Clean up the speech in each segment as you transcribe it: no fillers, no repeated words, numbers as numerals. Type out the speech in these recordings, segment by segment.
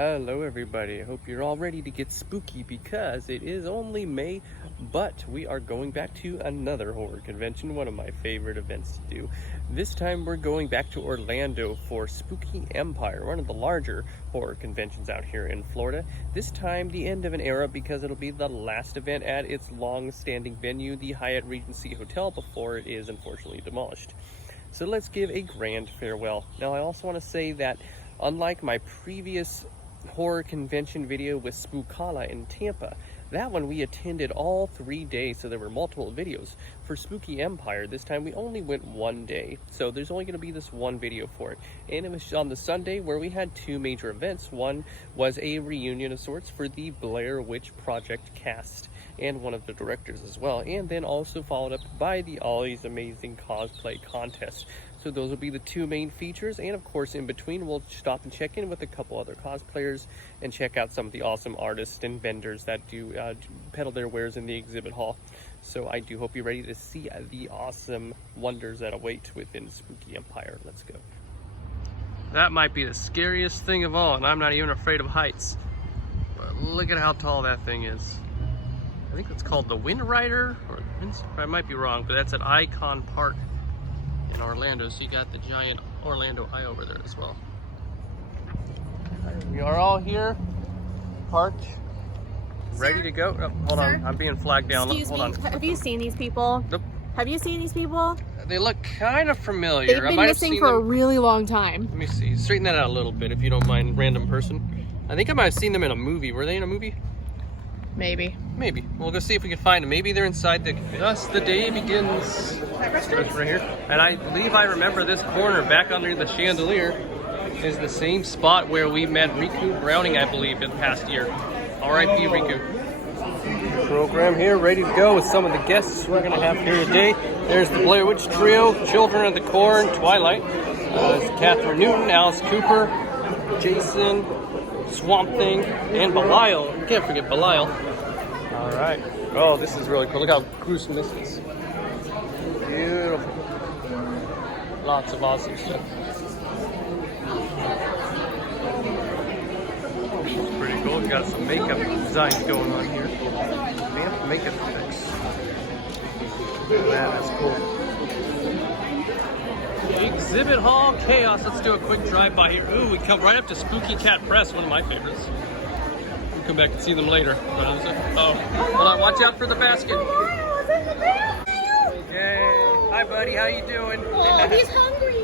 Hello everybody, I hope you're all ready to get spooky because it is only May, but we are going back to another horror convention, one of my favorite events to do. This time we're going back to Orlando for Spooky Empire, one of the larger horror conventions out here in Florida. This time the end of an era because it'll be the last event at its long-standing venue, the Hyatt Regency Hotel, before it is unfortunately demolished. So let's give a grand farewell. Now I also want to say that unlike my previous horror convention video with Spookala in Tampa, that one we attended all 3 days, so there were multiple videos. For Spooky Empire, this time we only went 1 day, so there's only going to be this one video for it. And it was on the Sunday where we had two major events. One was a reunion of sorts for the Blair Witch Project cast and one of the directors as well, and then also followed up by the always amazing cosplay contest. So those will be the two main features, and of course in between we'll stop and check in with a couple other cosplayers and check out some of the awesome artists and vendors that do peddle their wares in the exhibit hall. So I do hope you're ready to see the awesome wonders that await within Spooky Empire. Let's go. That might be the scariest thing of all, and I'm not even afraid of heights. But look at how tall that thing is. I think it's called the Wind Rider, or I might be wrong, but that's at Icon Park in Orlando, so you got the giant Orlando Eye over there as well. We are all here, parked, ready to go. Oh, hold on, I'm being flagged down. Hold on. Have you seen these people? Nope. Have you seen these people? They look kind of familiar. They've been missing for a really long time. Let me see. Straighten that out a little bit if you don't mind, random person. I think I might have seen them in a movie. Were they in a movie? Maybe. Maybe. We'll go see if we can find them. Maybe they're inside the... Thus the day begins. Starts right here. And I believe I remember this corner back under the chandelier is the same spot where we met Riku Browning, I believe, in the past year. R.I.P. Riku. Program here, ready to go with some of the guests we're going to have here today. There's the Blair Witch Trio, Children of the Corn, Twilight, Catherine Newton, Alice Cooper, Jason, Swamp Thing, and Belial. You can't forget Belial. All right. Oh, this is really cool. Look how gruesome this is. Beautiful. Lots of awesome stuff. It's pretty cool. We got some makeup designs going on here. Vamp makeup effects. Look at that. That's cool. Exhibit Hall Chaos. Let's do a quick drive-by here. Ooh, we come right up to Spooky Cat Press, one of my favorites. We'll come back and see them later. Oh, hold on. Watch out for the basket. Yay. Hi, buddy. How you doing? Oh, he's hungry.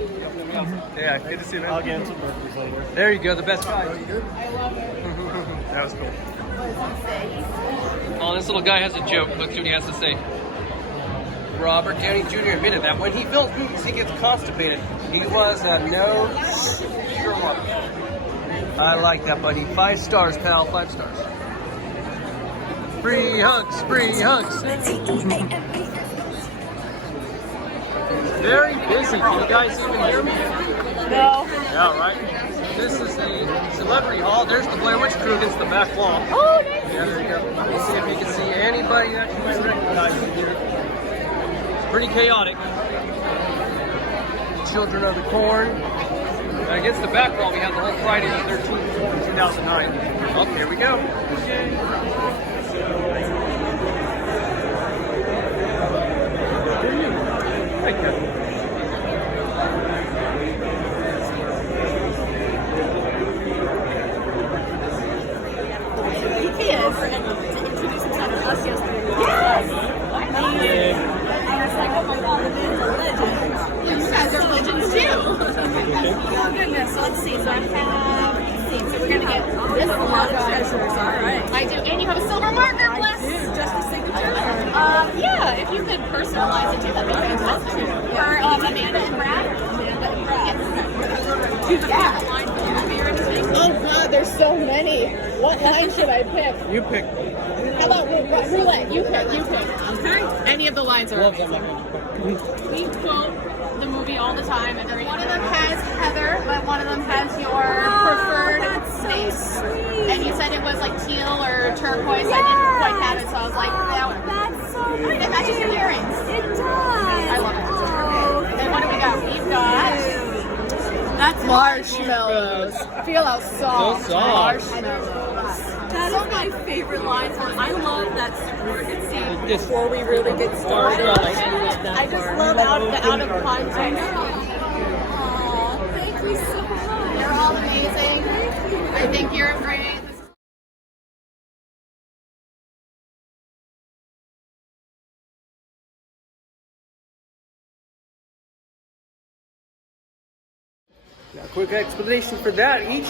Yeah, good to see him. I'll get some burgers later. There you go. The best guy. I love it. That was cool. Oh, this little guy has a joke. Let's see what he has to say. Robert Downey Jr. admitted that when he films movies, he gets constipated. He was a no Sherlock. I like that, buddy. 5 stars, pal. 5 stars. Free hugs, free hugs. Very busy. Can you guys even hear me? No. Yeah, right. This is the Celebrity Hall. There's the Blair Witch crew against the back wall. Oh, nice. Yeah, there you go. Let me see if you can see anybody that you might recognize in here. Pretty chaotic. Children of the Corn. And against the back wall, we have the whole Friday the 13th, 2009. Oh, here we go. Thank you. He is. To introduce himself to us yesterday. Yes! Like, oh my god, the legend. You guys are legends too. Oh goodness. So let's see. So I have, so we're gonna get this a lot of treasures. Alright. I do. And you have a silver marker, bless. Just a signature? Yeah, if you could personalize it too, that'd be fantastic. For Amanda and Brad. Amanda and Brad. Yeah. Oh god, there's so many. What line should I pick? You pick. How about roulette? You pick. Okay. Any of the lines are amazing. We quote the movie all the time. And one of them has Heather, but one of them has your preferred face. And you said it was like teal or turquoise. I didn't quite have it, so I was like, that's so great. It matches your earrings. It does. I love it. Oh, And what do we got? We've got... That's Marshmallows. Feel how soft. So soft. Marshmallows. That is my favorite line. I love that supermarket scene. Before we really get started, I just love out of context. Thank you so much. You're all amazing. I think you're great. Now, quick explanation for that. Each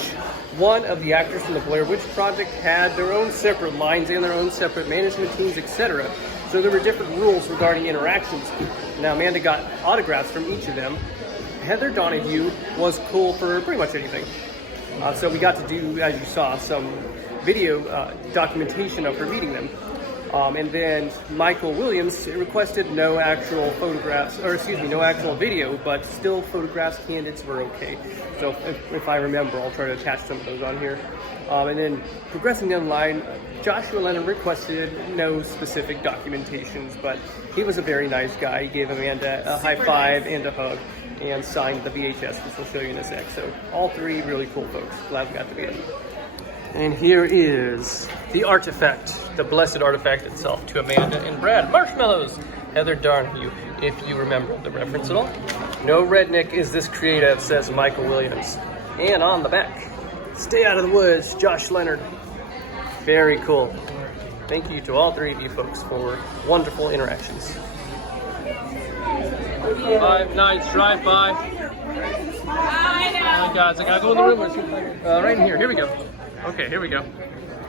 one of the actors from the Blair Witch Project had their own separate lines and their own separate management teams, etc. So there were different rules regarding interactions. Now, Amanda got autographs from each of them. Heather Donahue was cool for pretty much anything. So we got to do, as you saw, some video documentation of her meeting them. And then Michael Williams requested no actual photographs, or excuse me, no actual video, but still photographs, candids were okay. So if I remember, I'll try to attach some of those on here. And then progressing down the line, Joshua Lennon requested no specific documentations, but he was a very nice guy. He gave Amanda a high five and a hug and signed the VHS, which we'll show you in a sec. So all three really cool folks. Glad we got to meet them. And here is the artifact, the blessed artifact itself to Amanda and Brad. Marshmallows! Heather Donahue, if you remember the reference at all. No redneck is this creative, says Michael Williams. And on the back, stay out of the woods, Josh Leonard. Very cool. Thank you to all three of you folks for wonderful interactions. 5 Nights Drive-By. Hi guys, I gotta go in the room. Right in here, here we go. Okay, here we go.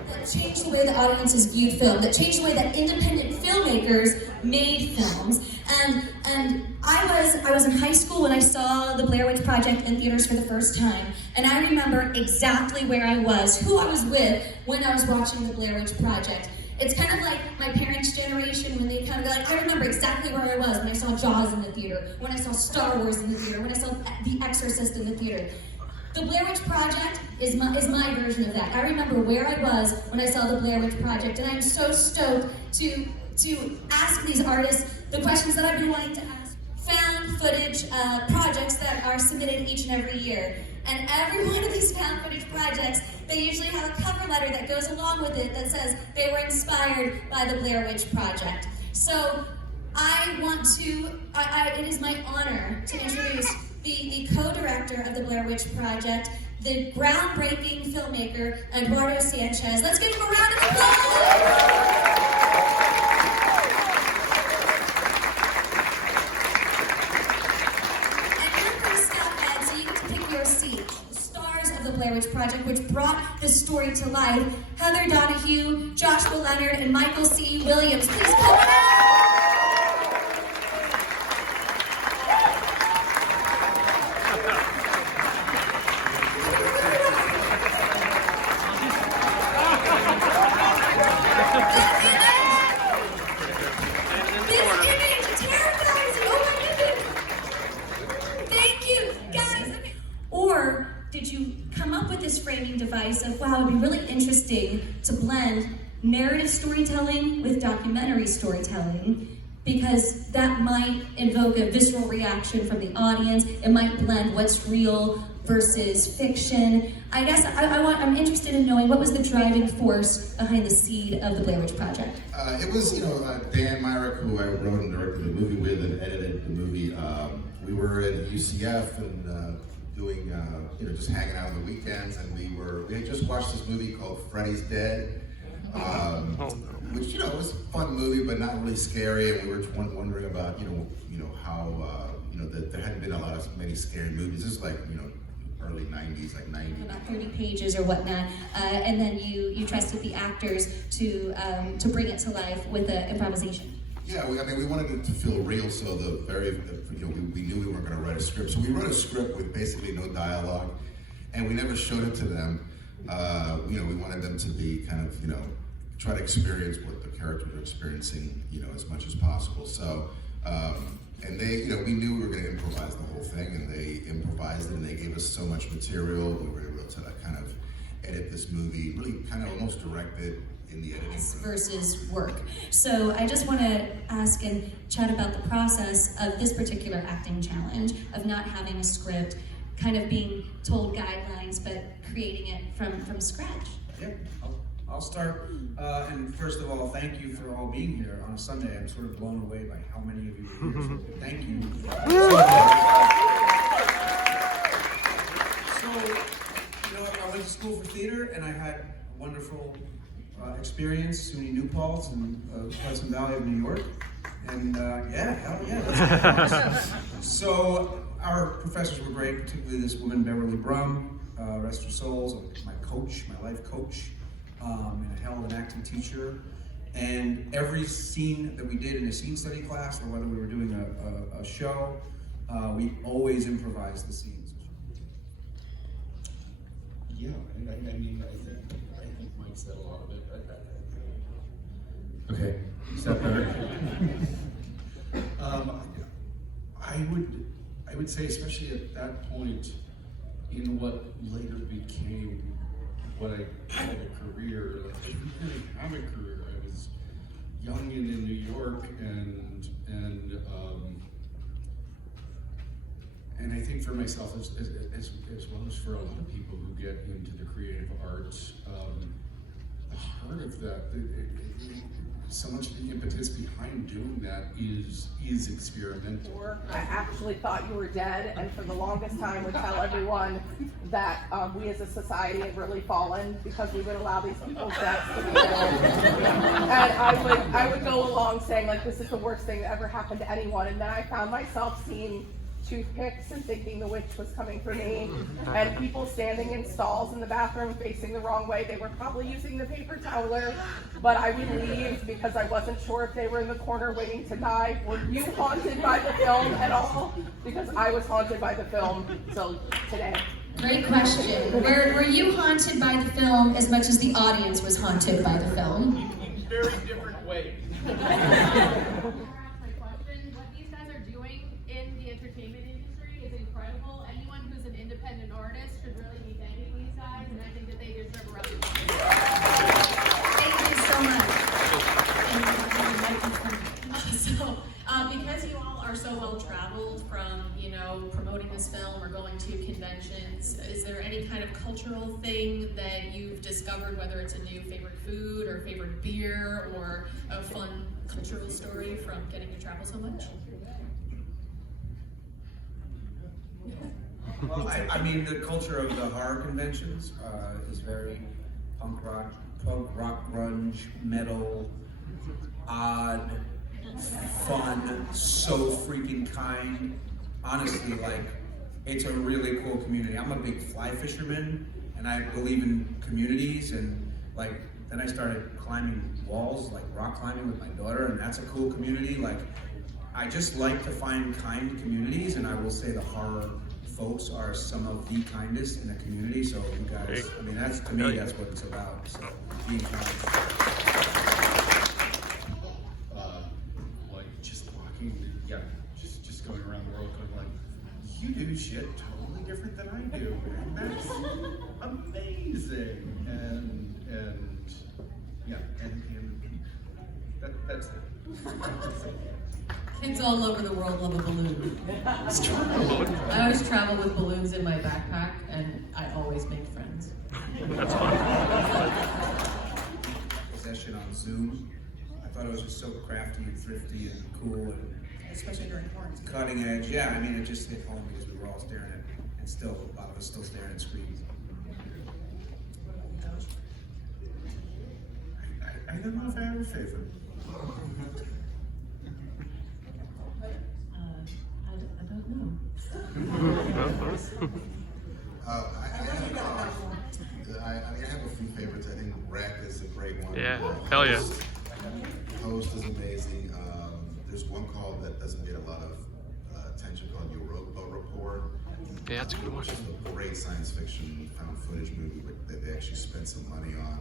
That changed the way the audiences viewed film, that changed the way that independent filmmakers made films. And I was in high school when I saw the Blair Witch Project in theaters for the first time. And I remember exactly where I was, who I was with when I was watching the Blair Witch Project. It's kind of like my parents' generation when they kind of go like, I remember exactly where I was when I saw Jaws in the theater, when I saw Star Wars in the theater, when I saw The Exorcist in the theater. The Blair Witch Project is my version of that. I remember where I was when I saw the Blair Witch Project, and I'm so stoked to ask these artists the questions that I've been wanting to ask. Found footage projects that are submitted each and every year. And every one of these found footage projects, they usually have a cover letter that goes along with it that says they were inspired by the Blair Witch Project. So it is my honor to introduce the co-director of the Blair Witch Project, the groundbreaking filmmaker, Eduardo Sanchez. Let's give him a round of applause! Blair Witch Project, which brought the story to life. Heather Donahue, Joshua Leonard, and Michael C. Williams. Please come on. This image terrifies you. Oh my goodness. Thank you, guys. Or did you come up with this framing device of, wow, it'd be really interesting to blend narrative storytelling with documentary storytelling, because that might invoke a visceral reaction from the audience. It might blend what's real versus fiction. I guess I'm interested in knowing what was the driving force behind the seed of the Blair Witch Project. It was, Dan Myrick, who I wrote and directed the movie with and edited the movie. We were at UCF and doing, just hanging out on the weekends, and we had just watched this movie called Freddy's Dead, which, was a fun movie, but not really scary, and we were wondering about, how, that there hadn't been many scary movies. This is like, early 90s, like 90. About 30 pages or whatnot, and then you trusted the actors to bring it to life with the improvisation. Yeah, we wanted it to feel real, so we knew we weren't going to write a script. So we wrote a script with basically no dialogue, and we never showed it to them. We wanted them to be kind of, try to experience what the characters are experiencing, as much as possible. So, and they, we knew we were going to improvise the whole thing, and they improvised it, and they gave us so much material. We were able to kind of edit this movie, really kind of almost direct it in the editing versus work. So I just want to ask and chat about the process of this particular acting challenge of not having a script. kind of being told guidelines, but creating it from scratch. Yeah, I'll start. And first of all, thank you for all being here on a Sunday. I'm sort of blown away by how many of you are here. So thank you. So, I went to school for theater, and I had a wonderful experience, SUNY New Paltz in Hudson Valley of New York. And yeah, hell yeah. That's so our professors were great, particularly this woman, Beverly Brum, rest her souls, my coach, my life coach, and a hell of an acting teacher. And every scene that we did in a scene study class, or whether we were doing a show, we always improvised the scenes. Yeah, I think Mike said a lot of it. Okay, is that better? I would say, especially at that point, in what later became what I call a career, I didn't really have a career. I was young and in New York, and I think for myself, as well as for a lot of people who get into the creative arts, the heart of that, so much of the impetus behind doing that is experimental. I actually thought you were dead, and for the longest time would tell everyone that we as a society had really fallen because we would allow these people's deaths to be dead. And I would go along saying, like, this is the worst thing that ever happened to anyone, and then I found myself seeing toothpicks and thinking the witch was coming for me, and people standing in stalls in the bathroom facing the wrong way. They were probably using the paper toweler, but I would leave because I wasn't sure if they were in the corner waiting to die. Were you haunted by the film at all? Because I was haunted by the film till today. Great question. Were you haunted by the film as much as the audience was haunted by the film? In very different ways. What these guys are doing in the entertainment industry is incredible. Anyone who's an independent artist should really be thanking these guys, and I think that they deserve a round of applause. Thank you so much. So, because you all are so well traveled from, promoting this film or going to conventions, is there any kind of cultural thing that you've discovered, whether it's a new favorite food or favorite beer or a fun cultural story from getting to travel so much? Well, I mean, the culture of the horror conventions is very punk rock, grunge, metal, odd, fun, so freaking kind. Honestly, like, it's a really cool community. I'm a big fly fisherman, and I believe in communities, and like, then I started climbing walls, like rock climbing with my daughter, and that's a cool community. Like, I just like to find kind communities, and I will say the horror folks are some of the kindest in the community. So you guys, I mean, that's, to me, that's what it's about. So being kind. Like just walking, just going around the world, going like, you do shit totally different than I do, and that's amazing. And that's it. Kids all over the world love a balloon. It's true. I always travel with balloons in my backpack, and I always make friends. That's fun. Session on Zoom. I thought it was just so crafty and thrifty and cool and Especially during quarantine. cutting edge. Yeah, I mean, it just hit home because we were all staring at, and still, a lot of us still staring at screens. I don't know if I have a favorite. I don't know. I have a few favorites. I think Wreck is a great one. Yeah, hell yeah. Host is amazing. There's one call that doesn't get a lot of attention called Europa Report. Yeah, that's a good one. Which is a great science fiction found footage movie that they actually spent some money on.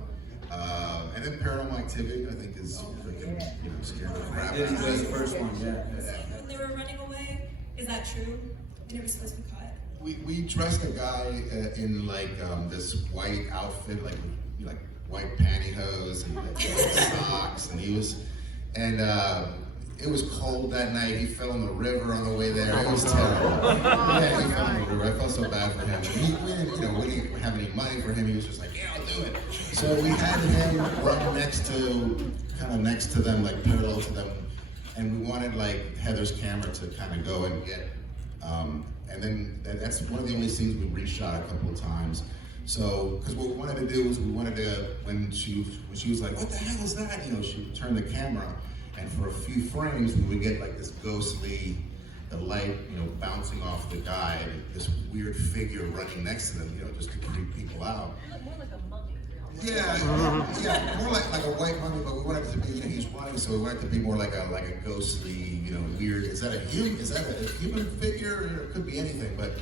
And then Paranormal Activity, I think, is freaking, scaring the crap out It of was me. the first one, yeah. When they were running away, is that true? They were supposed to be caught. We dressed a guy in like this white outfit, like white pantyhose and like, socks, and it was cold that night. He fell in the river on the way there. It was terrible. Yeah, he fell in the river. I felt so bad for him. We didn't have any money for him. He was just like, yeah, I'll do it. So we had him run next to them, like parallel to them. And we wanted like Heather's camera to kind of go and get, and then that's one of the only scenes we reshot a couple of times. So, because what we wanted to do was when she was like, what the hell is that? She would turn the camera, and for a few frames, we would get like this ghostly, the light, bouncing off the guy, and this weird figure running next to them, just to creep people out. More like a mummy. Yeah, more like a white mummy, but we wanted it to be, he's running, so we wanted it to be more like a ghostly, weird. Is that a human figure? It could be anything, but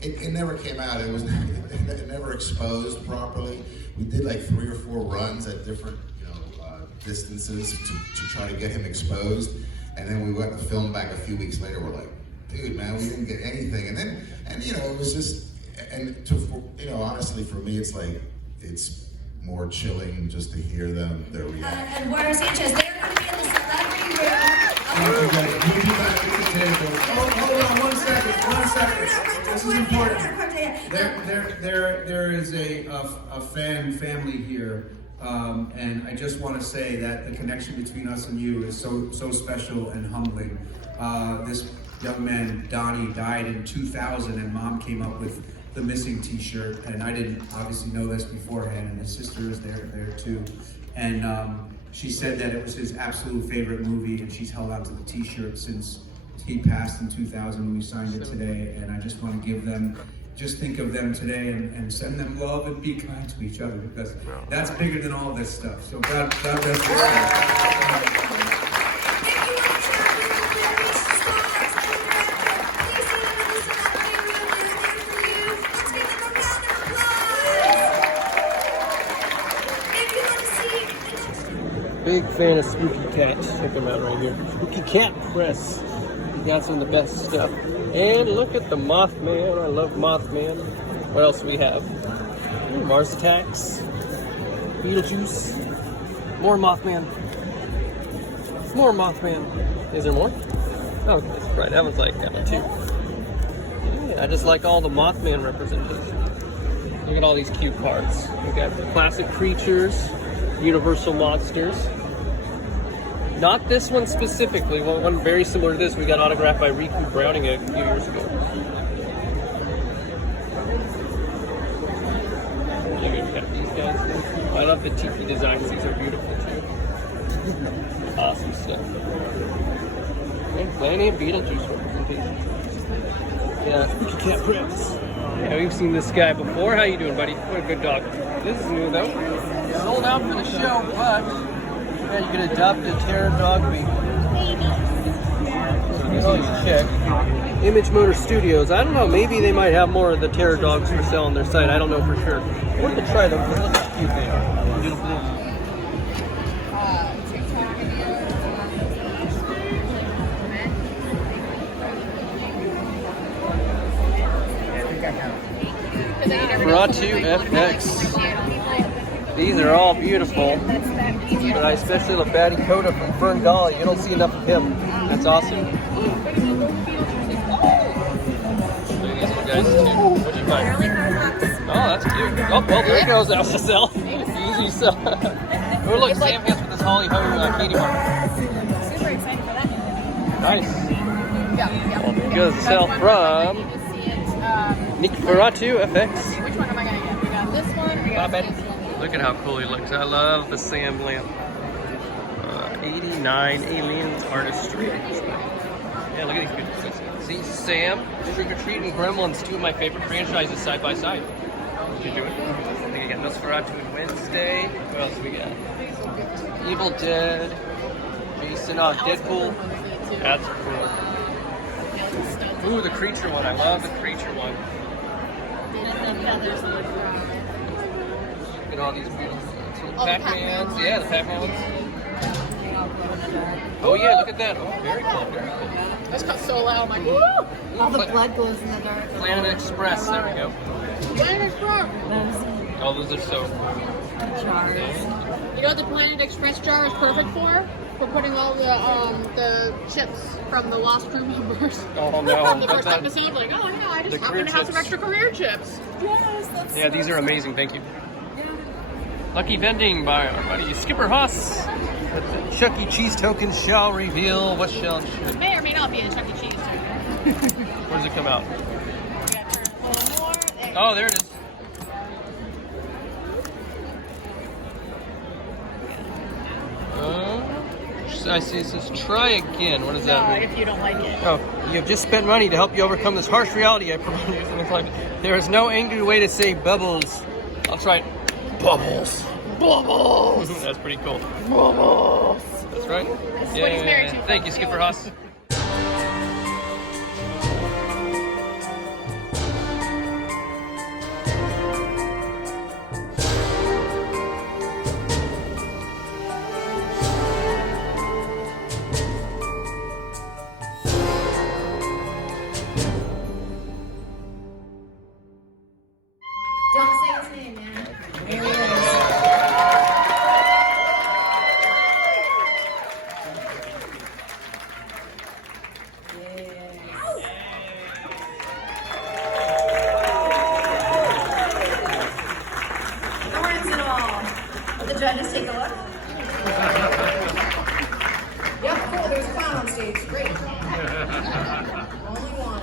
it never came out. It never exposed properly. We did like 3 or 4 runs at different distances to try to get him exposed, and then we went to film back a few weeks later. We're like, dude, man, we didn't get anything. And it was just, honestly, for me, it's like, it's more chilling just to hear their reaction. And Warner Sanchez, they're going to be in the celebrity room. Hold on, one second. This is important. There is a fan family here, and I just want to say that the connection between us and you is so special and humbling. This young man, Donnie, died in 2000, and Mom came up with the missing T-shirt, and I didn't obviously know this beforehand, and his sister is there too. And she said that it was his absolute favorite movie, and she's held on to the T-shirt since he passed in 2000 when we signed it today. And I just want to just think of them today and send them love and be kind to each other, because that's bigger than all this stuff. So God rest his soul. Big fan of Spooky Cat. Check him out right here. Spooky Cat Press. He got some of the best stuff. And look at the Mothman. I love Mothman. What else do we have? Mars Attacks. Beetlejuice. More Mothman. More Mothman. Is there more? Oh, that's right. That one's like that one too. Yeah, I just like all the Mothman representation. Look at all these cute cards. We got the classic creatures. Universal monsters. Not this one specifically, one very similar to this we got autographed by Riku Browning a few years ago. Look at these guys. I love the tiki designs, these are beautiful too. Awesome stuff. And plenty of Beetlejuice representation. Yeah, Spooky Cat Prince. Yeah, we've seen this guy before. How you doing, buddy? What a good dog. This is new though. Sold out for the show, but yeah, you can adopt a terror dog baby. So this is check. Image Motor Studios. I don't know, maybe they might have more of the terror dogs for sale on their site. I don't know for sure. We're gonna try them because look how cute they are. Beautiful. Foray FX. These are all beautiful, but I especially love Batty Coda from Fern Gully. You don't see enough of him. That's awesome. These little guys too. What'd you find? Oh, that's cute. Oh, well, there he goes. That was to sell. Easy sell. Oh, look, Sam has with this Holly Ho Katie mark. Super excited for that. Nice. Yeah. Well, there goes the sell from Nick Ferratu FX. Which one am I going to get? We got this one or we got this one? Look at how cool he looks. I love the Sam lamp. 89 Aliens Artistry. Yeah, look at these pictures. See, Sam, Trick or Treat, and Gremlins, two of my favorite franchises side by side. Did you do it? I think I got Nosferatu and Wednesday. What else we got? Evil Dead. Jason, Deadpool. That's cool. Ooh, the creature one. I love the creature one. Look at all these beautiful Pac-Mans. Yeah, the Pac-Man ones. Oh yeah, look at that. Oh, very cool, very cool. That's got so loud. I'm like, woo! All the blood glows in the dark. Planet Express, there we go. Planet Express! Oh, those are so cool. Jars. You know what the Planet Express jar is perfect for? for putting all the chips from the lost crew members. Oh no! From the first episode, like, oh yeah, I just happen to have some extra career chips. Yes, that's Yeah, these are amazing. Thank you. Lucky vending by our buddy Skipper Huss. The Chuck E. Cheese token shall reveal what shall. It may or may not be a Chuck E. Cheese. Where does it come out? We got to turn a little more. Oh, there it is. I see it says try again. What does that mean? If you don't like it. Oh, you have just spent money to help you overcome this harsh reality I promote in this life. There is no angry way to say bubbles. That's right. Bubbles. Bubbles. That's pretty cool. Bubbles. That's right. This is what he's married to. Thank you, Skipper Haas. Don't say his name, man. There he is. Thorns and all. Will the judges take a look? Yep, cool. There's a clown on stage. Great. Only one,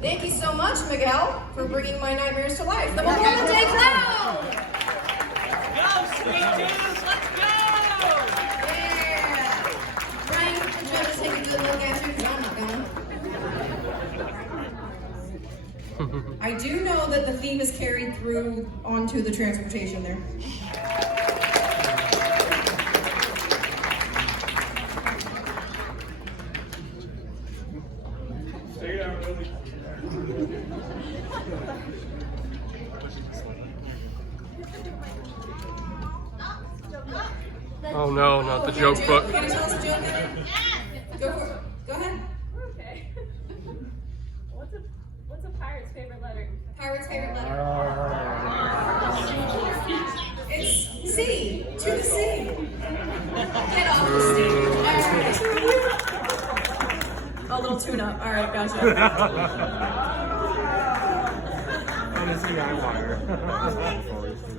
Thank you so much, Miguel, for bringing my nightmares to life. The Memorial Day Clown! Go, sweet juice, let's go! Yeah! Ryan, the judges take a good look at you, because I'm not going. I do know that the theme is carried through onto the transportation there. Oh no, not the joke book. Can you tell us a joke? Go for it. Go ahead. Okay. What's a pirate's favorite letter? Pirate's favorite letter. It's C. To the sea. Get off the stage. A little tune-up. All right, gotcha.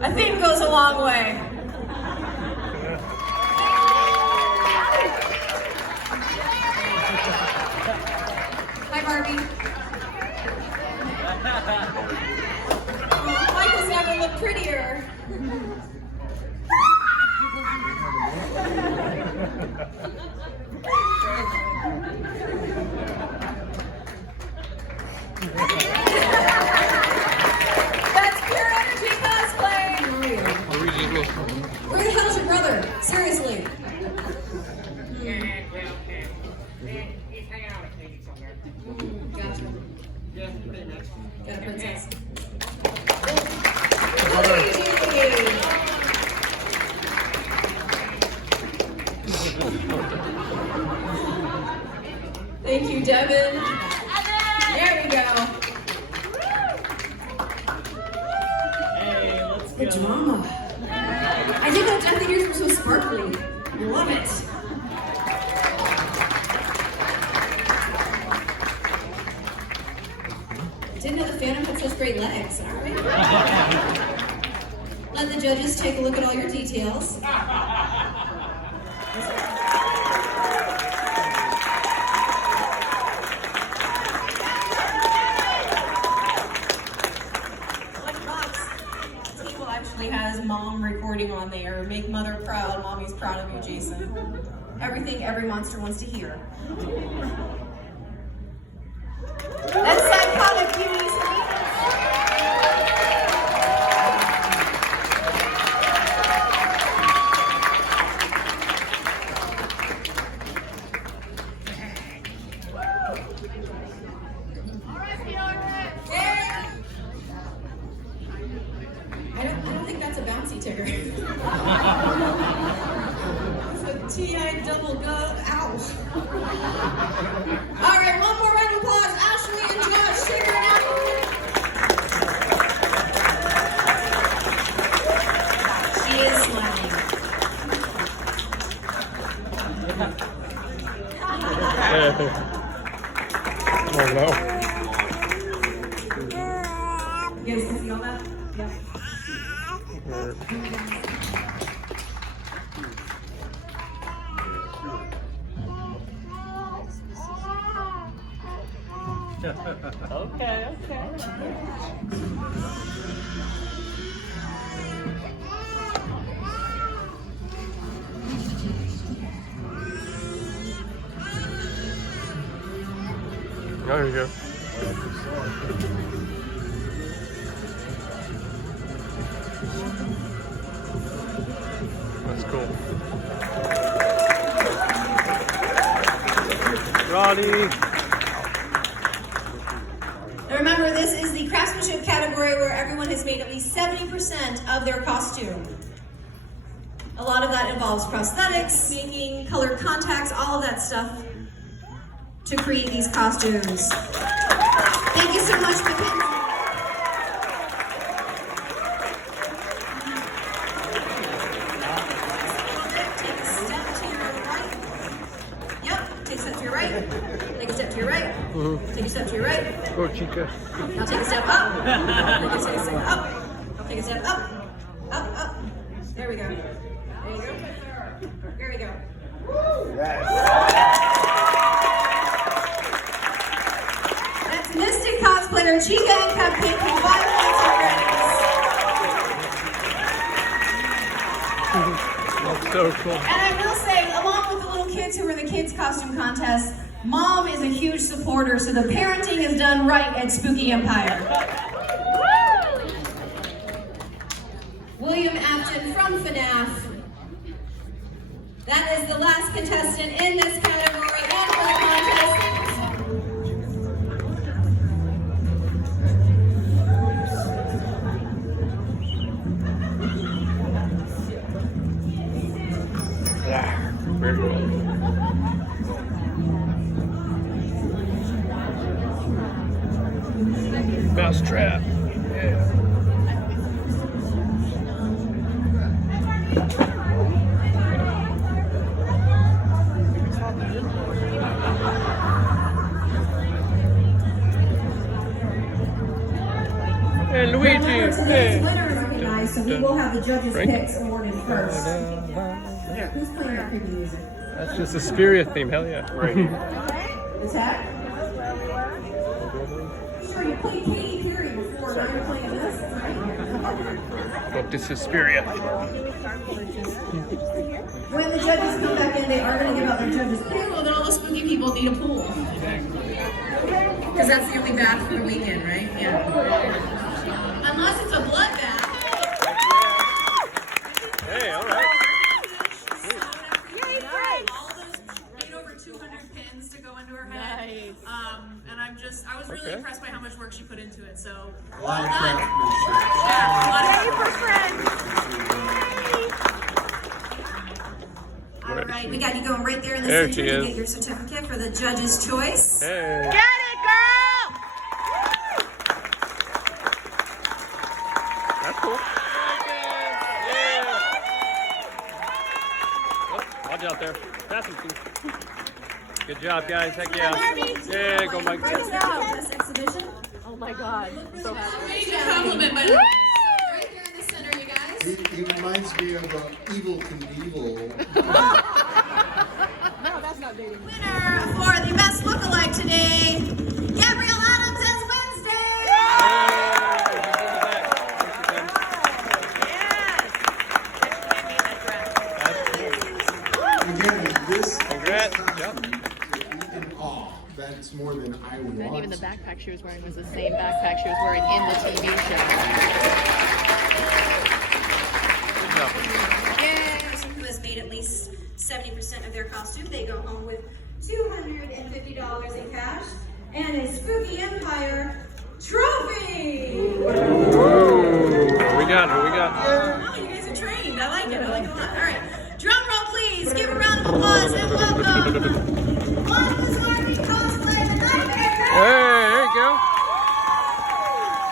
A theme goes a long way. Hi, Barbie. Michael's never looked prettier. That's pure energy cosplay. Where the hell's your brother? Seriously. Gotcha. Got a princess. Thank you, Devin. There we go. The drama. I didn't know Death Eaters were so sparkly. Love it. Didn't know the Phantom had such great legs. All right. Let the judges take a look at all your details. Table actually has mom recording on there. Make mother proud. Mommy's proud of you, Jason. Everything every monster wants to hear. That's that comic beauties. I don't think that's a bouncy ticker. It's a TI double go. Ow. All right, one more round of applause. Ashley and Josh, shake it out. She is smiling. Oh no. You guys can see all that? Yeah. Okay. There you go. That's cool. Ronnie. Remember, this is the craftsmanship category where everyone has made at least 70% of their costume. A lot of that involves prosthetics, making colored contacts, all of that stuff to create these costumes. Thank you so much, Mackenzie. Take a step to your right. Yep, take a step to your right. Take a step to your right. Take a step to your right. Oh, chica. Now take a step up. Take a step up. Take a step up. Up, up. There we go. There you go. There we go. That's Mystic cosplayer Chica and Cupcake with 5 points of credits. That's so cool. And I will say, along with the little kids who were in the kids costume contest, Mom is a huge supporter, so the parenting is done right at Spooky Empire. William Afton from FNAF. That is the last contestant in this category and for the contest. Yeah, very cool. Mouse trap. Yeah. Hey, Luigi. Today's Hey. winner is recognized, so we will have the judges' Frank. picks awarded first. Who's playing that creepy music? That's just a spirit theme. Hell yeah. Right. Is that? Sure, you played Katy Perry before, now you're playing this? But this is spirit. When the judges come back in, they are going to give out their judges' picks. Well, then all the spooky people need a pool. Because that's the only bath for the weekend, right? Yeah. Unless it's a bloodbath. Hey, all right. All those made over 200 pins to go into her head. Nice. And I was really impressed by how much work she put into it. So, A lot of well done. craftsmanship. Yeah, a lot of All right, we got you going right there in the There center she to is. get your certificate for the judge's choice. Hey. That's cool. Yeah. Oh, watch out there. Pass him, too. Good job, guys. Heck yeah. Yeah, go Mike. Great job, this exhibition. Oh my god. I'm so happy. Amazing compliment, by the way. Right there in the center, you guys. He reminds me of Evil Knievel. No, that's not dating. Winner for the best lookalike today, Gabrielle Adams as Wednesday. Again, this Congrats. costume Yep. to be in awe. That's more than I want. And even the backpack she was wearing was the same backpack she was wearing in the TV show. Good job. Who has made at least 70% of their costume. They go home with $250 in cash and a Spooky Empire trophy. Whoa. We got it. Oh, you guys are trained. I like it. I like it a lot. All right. Drum roll, please. Give a round of applause and welcome. On the Army Cosplay, the Nightmare. Hey, there you go.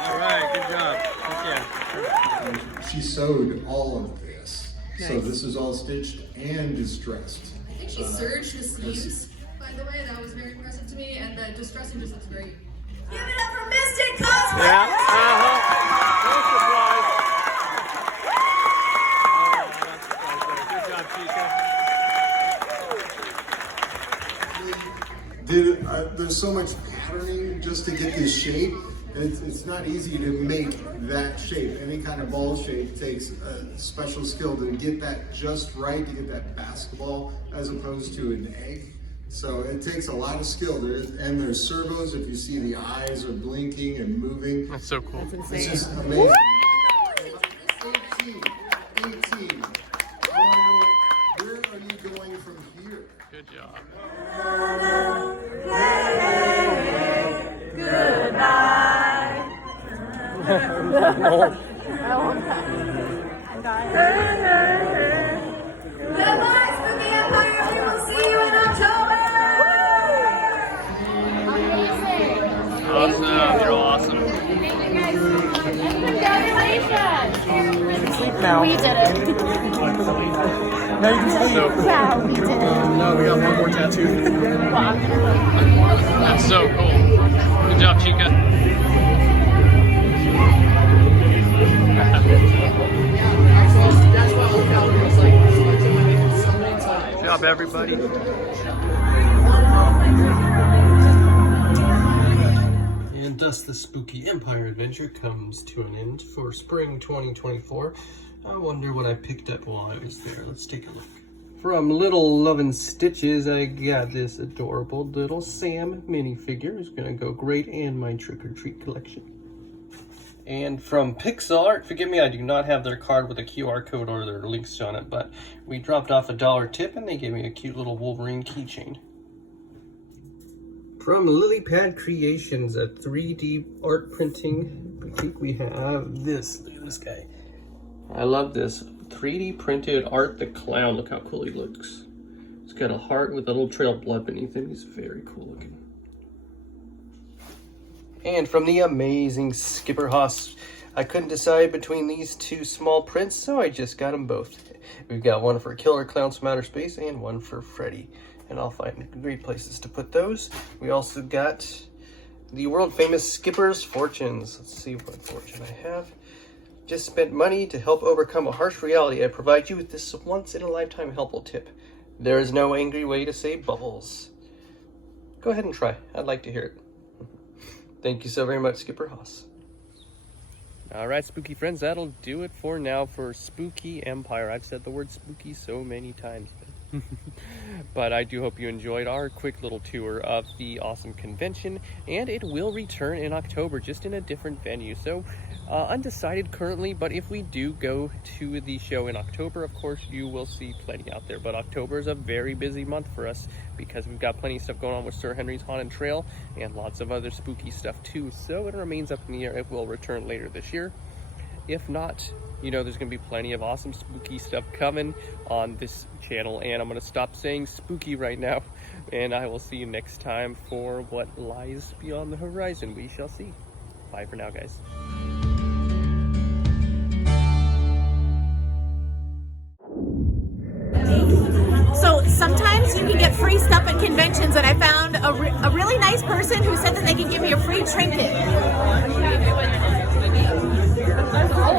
All right, good job. Heck yeah. She sewed all of this. So this is all stitched and distressed. I think she surged with sleeves, by led the way. That was very impressive to me, and the distressing just looks great. Give it up for Mystic Cosplay! Yeah. No surprise. Good job, Chica. There's so much patterning just to get this shape. It's not easy to make that shape. Any kind of ball shape takes a special skill to get that just right, to get that basketball as opposed to an egg. So it takes a lot of skill. And there's servos, if you see the eyes are blinking and moving. That's so cool. That's insane. It's just amazing. 18. I want to know, where are you going from here? Good job. Goodbye, Spooky Empire! We will see you in October! Awesome. You're awesome. Congratulations! Sleep now. We did it. Now you can sleep. So cool. Wow, we did it. No, we got one more tattoo. That's so cool. Good job, Chica. Good job, everybody. And thus the Spooky Empire adventure comes to an end for spring 2024. I wonder what I picked up while I was there. Let's take a look. From Little Lovin' Stitches, I got this adorable little Sam minifigure. It's gonna go great in my trick-or-treat collection. And from Pixel Art, forgive me, I do not have their card with a QR code or their links on it, but we dropped off $1 tip and they gave me a cute little Wolverine keychain. From Lilypad Creations, a 3D art printing boutique, we have this. Look at this guy. I love this 3D printed Art the Clown. Look how cool he looks. He's got a heart with a little trail of blood beneath him. He's very cool looking. And from the amazing Skipper Haas, I couldn't decide between these two small prints, so I just got them both. We've got one for Killer Clowns from Outer Space and one for Freddy. And I'll find great places to put those. We also got the world famous Skipper's Fortunes. Let's see what fortune I have. Just spent money to help overcome a harsh reality. I provide you with this once-in-a-lifetime helpful tip. There is no angry way to save bubbles. Go ahead and try. I'd like to hear it. Thank you so very much, Skipper Haas. All right, spooky friends, that'll do it for now for Spooky Empire. I've said the word spooky so many times. But I do hope you enjoyed our quick little tour of the awesome convention, and it will return in October, just in a different venue. So undecided currently, but if we do go to the show in October, of course you will see plenty out there. But October is a very busy month for us because we've got plenty of stuff going on with Sir Henry's Haunted Trail and lots of other spooky stuff too. So it remains up in the air. It will return later this year. If not, you know, there's going to be plenty of awesome spooky stuff coming on this channel, and I'm going to stop saying spooky right now, and I will see you next time for what lies beyond the horizon. We shall see. Bye for now, guys. So sometimes you can get free stuff at conventions, and I found a really nice person who said that they can give me a free trinket.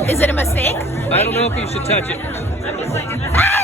Is it a mistake? I don't know if you should touch it. Ah!